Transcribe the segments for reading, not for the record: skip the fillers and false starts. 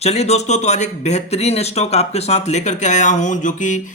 चलिए दोस्तों, तो आज एक बेहतरीन स्टॉक आपके साथ लेकर के आया हूं जो कि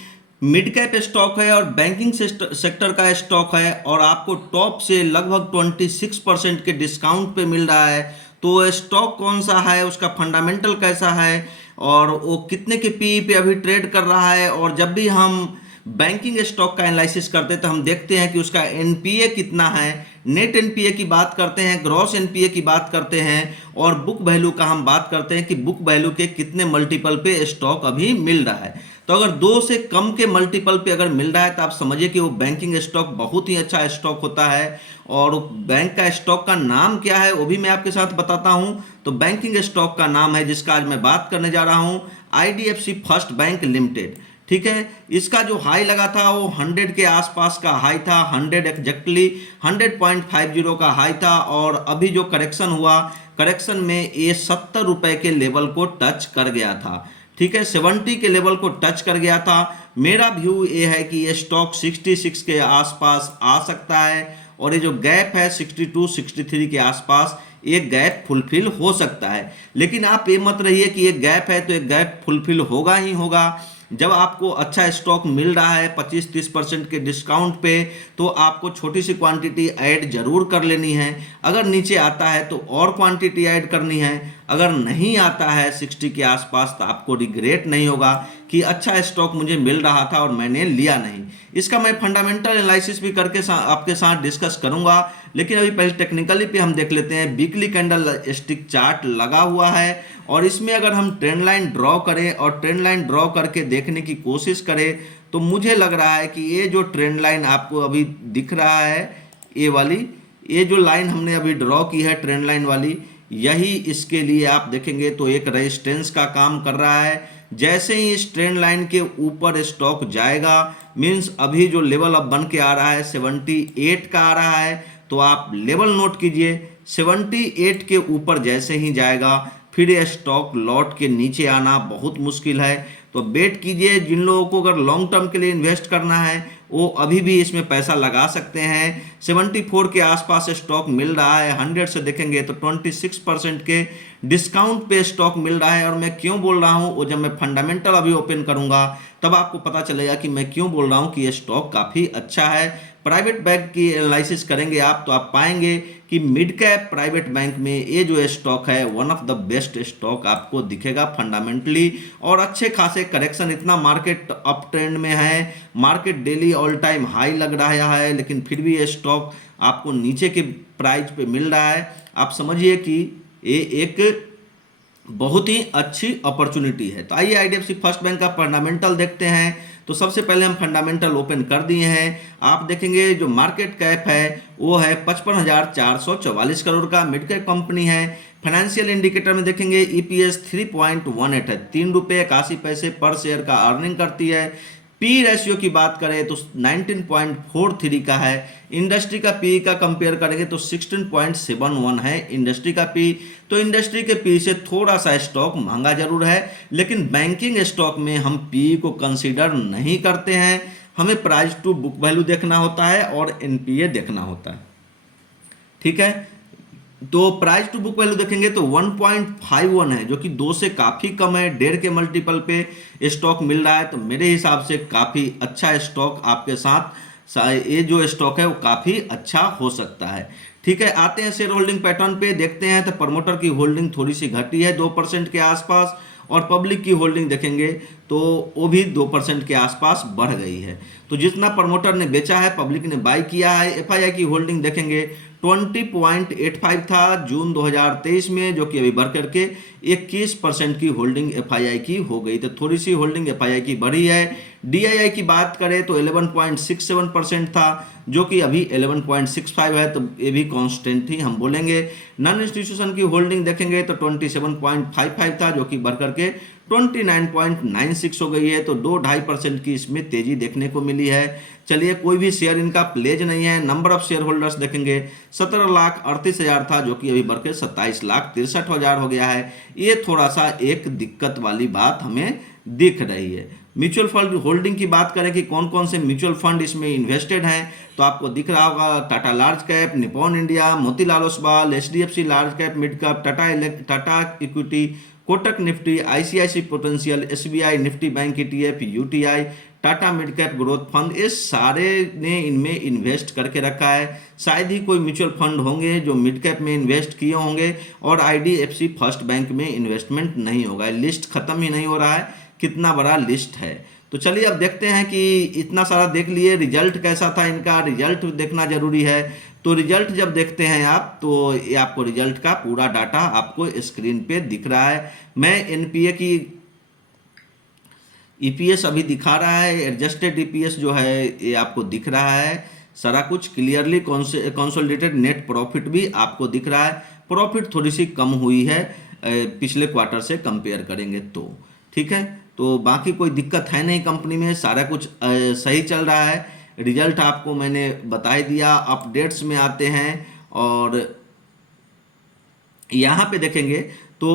मिड कैप स्टॉक है और बैंकिंग सेक्टर का स्टॉक है और आपको टॉप से लगभग 26% के डिस्काउंट पे मिल रहा है। तो स्टॉक कौन सा है, उसका फंडामेंटल कैसा है और वो कितने के पी पे अभी ट्रेड कर रहा है। और जब भी हम बैंकिंग स्टॉक का एनालिसिस करते हैं तो हम देखते हैं कि उसका एनपीए कितना है, नेट एनपीए की बात करते हैं, ग्रॉस एनपीए की बात करते हैं और बुक वैल्यू का हम बात करते हैं कि बुक वैल्यू के कितने मल्टीपल पे स्टॉक अभी मिल रहा है। तो अगर दो से कम के मल्टीपल पे अगर मिल रहा है तो आप समझिए कि वो बैंकिंग स्टॉक बहुत ही अच्छा स्टॉक होता है। और बैंक का स्टॉक का नाम क्या है वो भी मैं आपके साथ बताता हूं। तो बैंकिंग स्टॉक का नाम है, जिसका आज मैं बात करने जा रहा हूं, आईडीएफसी फर्स्ट बैंक लिमिटेड। ठीक है, इसका जो हाई लगा था वो 100 के आसपास का हाई था, 100 एग्जैक्टली 100.50 का हाई था। और अभी जो करेक्शन हुआ, करेक्शन में ये 70 रुपए के लेवल को टच कर गया था। ठीक है, 70 के लेवल को टच कर गया था। मेरा व्यू ये है कि ये स्टॉक 66 के आसपास आ सकता है और ये जो गैप है 62 63 के आसपास, ये गैप फुलफिल हो सकता है। लेकिन आप ये मत रहिए कि ये गैप है तो ये गैप फुलफिल होगा ही होगा। जब आपको अच्छा स्टॉक मिल रहा है 25-30% के डिस्काउंट पे, तो आपको छोटी सी क्वांटिटी ऐड जरूर कर लेनी है। अगर नीचे आता है तो और क्वांटिटी ऐड करनी है। अगर नहीं आता है 60 के आसपास तो आपको रिग्रेट नहीं होगा कि अच्छा स्टॉक मुझे मिल रहा था और मैंने लिया नहीं। इसका मैं फंडामेंटल एनालिसिस भी करके आपके साथ डिस्कस करूंगा। लेकिन अभी पहले टेक्निकली पे हम देख लेते हैं। वीकली कैंडल स्टिक चार्ट लगा हुआ है और इसमें अगर हम ट्रेंड लाइन ड्रॉ करें और ट्रेंड लाइन ड्रॉ करके देखने की कोशिश करें तो मुझे लग रहा है कि ये जो ट्रेंड लाइन आपको अभी दिख रहा है, ये वाली, ये जो लाइन हमने अभी ड्रॉ की है ट्रेंड लाइन वाली, यही इसके लिए आप देखेंगे तो एक रेजिस्टेंस का काम कर रहा है। जैसे ही इस ट्रेंड लाइन के ऊपर स्टॉक जाएगा, मींस अभी जो लेवल अब बन के आ रहा है 78 का आ रहा है, तो आप लेवल नोट कीजिए। 78 के ऊपर जैसे ही जाएगा फिर ये स्टॉक लौट के नीचे आना बहुत मुश्किल है। तो बेट कीजिए, जिन लोगों को अगर लॉन्ग टर्म के लिए इन्वेस्ट करना है वो अभी भी इसमें पैसा लगा सकते हैं। 74 के आसपास स्टॉक मिल रहा है, 100 से देखेंगे तो 26% के डिस्काउंट पे स्टॉक मिल रहा है। और मैं क्यों बोल रहा हूँ वो जब मैं फंडामेंटल अभी ओपन करूंगा तब आपको पता चलेगा कि मैं क्यों बोल रहा हूँ कि ये स्टॉक काफ़ी अच्छा है। प्राइवेट बैंक की एनालिसिस करेंगे आप तो आप पाएंगे कि मिड कैप प्राइवेट बैंक में ये जो स्टॉक है one of the best stock आपको दिखेगा फंडामेंटली। और अच्छे खासे करेक्शन, इतना मार्केट अप ट्रेंड में है, market daily all time high लग रहा है, लेकिन फिर भी ये स्टॉक आपको नीचे के प्राइस पे मिल रहा है। आप समझिए कि ये एक बहुत ही अच्छी अपॉर्चुनिटी है। तो आइए आईडीएफसी फर्स्ट बैंक का फंडामेंटल देखते हैं। तो सबसे पहले हम फंडामेंटल ओपन कर दिए हैं। आप देखेंगे जो मार्केट कैप है वो है 55,444 करोड़ का, मिड कैप कंपनी है। फाइनेंशियल इंडिकेटर में देखेंगे ईपीएस 3.18 है, 3 रुपये 81 पैसे पर शेयर का अर्निंग करती है। पी रेशियो की बात करें तो 19.43 का है। इंडस्ट्री का पी का कंपेयर करेंगे तो 16.71 है इंडस्ट्री का पी। तो इंडस्ट्री के पी से थोड़ा सा स्टॉक महंगा जरूर है, लेकिन बैंकिंग स्टॉक में हम पी को कंसीडर नहीं करते हैं। हमें प्राइस टू बुक वैल्यू देखना होता है और एनपीए देखना होता है। ठीक है, तो प्राइस टू बुक वैल्यू देखेंगे तो 1.51 है, जो कि 2 से काफ़ी कम है। 1.5 के मल्टीपल पे स्टॉक मिल रहा है, तो मेरे हिसाब से काफ़ी अच्छा स्टॉक आपके साथ, ये जो स्टॉक है वो काफ़ी अच्छा हो सकता है। ठीक है, आते हैं शेयर होल्डिंग पैटर्न पे, देखते हैं। तो प्रमोटर की होल्डिंग थोड़ी सी घटी है 2% के आसपास, और पब्लिक की होल्डिंग देखेंगे तो वो भी 2% के आसपास बढ़ गई है। तो जितना प्रमोटर ने बेचा है पब्लिक ने बाई किया है। एफआईआई की होल्डिंग देखेंगे 20.85 था जून 2023 में, जो कि अभी बढ़ करके 21% की होल्डिंग एफआईआई की हो गई। तो थोड़ी सी होल्डिंग एफआईआई की बढ़ी है। डीआईआई की बात करें तो 11.67% था, जो कि अभी 11.65 है, तो ये भी कांस्टेंट ही हम बोलेंगे। नॉन इंस्टीट्यूशन की होल्डिंग देखेंगे तो 27.55 था, जो कि बढ़ करके 29.96 हो गई है। तो 2-2.5% की इसमें तेजी देखने को मिली है। चलिए, कोई भी शेयर इनका प्लेज नहीं है। नंबर ऑफ शेयर होल्डर्स देखेंगे 17,38,000 था, जो कि अभी बढ़ के 27,63,000 हो गया है। ये थोड़ा सा एक दिक्कत वाली बात हमें दिख रही है। म्यूचुअल फंड होल्डिंग की बात करें कि कौन कौन से म्यूचुअल फंड इसमें इन्वेस्टेड हैं, तो आपको दिख रहा होगा Tata large cap, Nippon India, Motilal Oswal, HDFC large cap mid cap, Tata equity, Kotak Nifty, ICIC potential, SBI Nifty bank ETF, UTI, Tata mid cap growth fund, ये सारे ने इनमें इन्वेस्ट करके रखा है। शायद ही कोई म्यूचुअल फंड होंगे जो मिड कैप में इन्वेस्ट किए होंगे, और आईडीएफसी फर्स्ट बैंक में इन्वेस्टमेंट नहीं होगा। लिस्ट खत्म ही नहीं हो रहा है, कितना बड़ा लिस्ट है। तो चलिए अब देखते हैं कि इतना सारा देख लिए, रिजल्ट कैसा था इनका, रिजल्ट देखना जरूरी है। तो रिजल्ट जब देखते हैं आप, तो ये आपको रिजल्ट का पूरा डाटा आपको स्क्रीन पे दिख रहा है। मैं एनपीए की ईपीएस अभी दिखा रहा है, एडजस्टेड ईपीएस जो है ये आपको दिख रहा है, सारा कुछ क्लियरली। कंसोलिडेटेड नेट प्रॉफिट भी आपको दिख रहा है। प्रॉफिट थोड़ी सी कम हुई है पिछले क्वार्टर से कंपेयर करेंगे तो, ठीक है। तो बाकी कोई दिक्कत है नहीं कंपनी में, सारा कुछ सही चल रहा है। रिजल्ट आपको मैंने बता ही दिया। अपडेट्स में आते हैं और यहाँ पे देखेंगे तो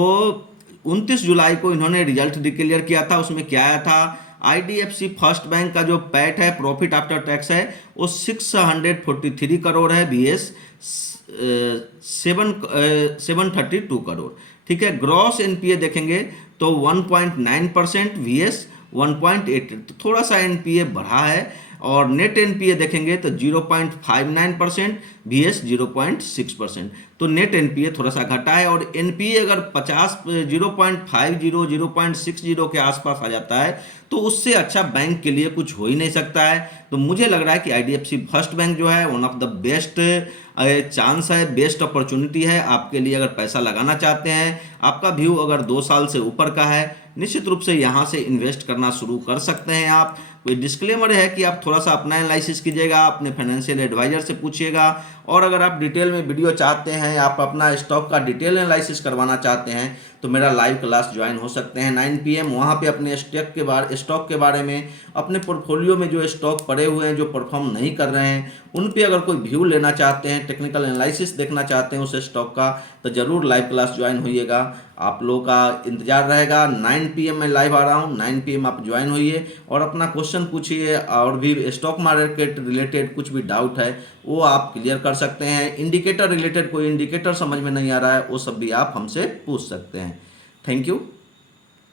29 जुलाई को इन्होंने रिजल्ट डिक्लेयर किया था। उसमें क्या आया था, आईडीएफसी फर्स्ट बैंक का जो पैट है, प्रॉफिट आफ्टर टैक्स है, वो 643 करोड़ है, बीएस 732 करोड़, ठीक है। ग्रॉस एनपीए देखेंगे तो 1.9%, वीएस 1.8, तो थोड़ा सा एनपीए बढ़ा है। और नेट एनपीए देखेंगे तो 0.59%, वीएस 0.6%, तो नेट एनपीए थोड़ा सा घटा है। और एनपीए अगर 0.50 0.60 के आसपास आ जाता है तो उससे अच्छा बैंक के लिए कुछ हो ही नहीं सकता है। तो मुझे लग रहा है कि आईडीएफसी फर्स्ट बैंक जो है one of the best chance है, बेस्ट अपॉर्चुनिटी है आपके लिए। अगर पैसा लगाना चाहते हैं, आपका व्यू अगर 2 साल से ऊपर का है, निश्चित रूप से यहाँ से इन्वेस्ट करना शुरू कर सकते हैं आप। कोई डिस्क्लेमर है कि आप थोड़ा सा अपना एनालिसिस कीजिएगा, अपने फाइनेंशियल एडवाइजर से पूछिएगा। और अगर आप डिटेल में वीडियो चाहते हैं, आप अपना स्टॉक का डिटेल एनालिसिस करवाना चाहते हैं, तो मेरा लाइव क्लास ज्वाइन हो सकते हैं 9 PM। वहाँ पे अपने स्टॉक के बारे में, अपने पोर्टफोलियो में जो स्टॉक पड़े हुए हैं जो परफॉर्म नहीं कर रहे हैं, उन पे अगर कोई व्यू लेना चाहते हैं, टेक्निकल एनालिसिस देखना चाहते हैं उस स्टॉक का, तो ज़रूर लाइव क्लास ज्वाइन होइएगा। आप लोगों का इंतजार रहेगा। 9 PM में लाइव आ रहा हूँ, 9 PM आप ज्वाइन होइए और अपना क्वेश्चन पूछिए। और भी स्टॉक मार्केट रिलेटेड कुछ भी डाउट है वो आप क्लियर कर सकते हैं। इंडिकेटर रिलेटेड कोई इंडिकेटर समझ में नहीं आ रहा है, वो सब भी आप हमसे पूछ सकते हैं। Thank you.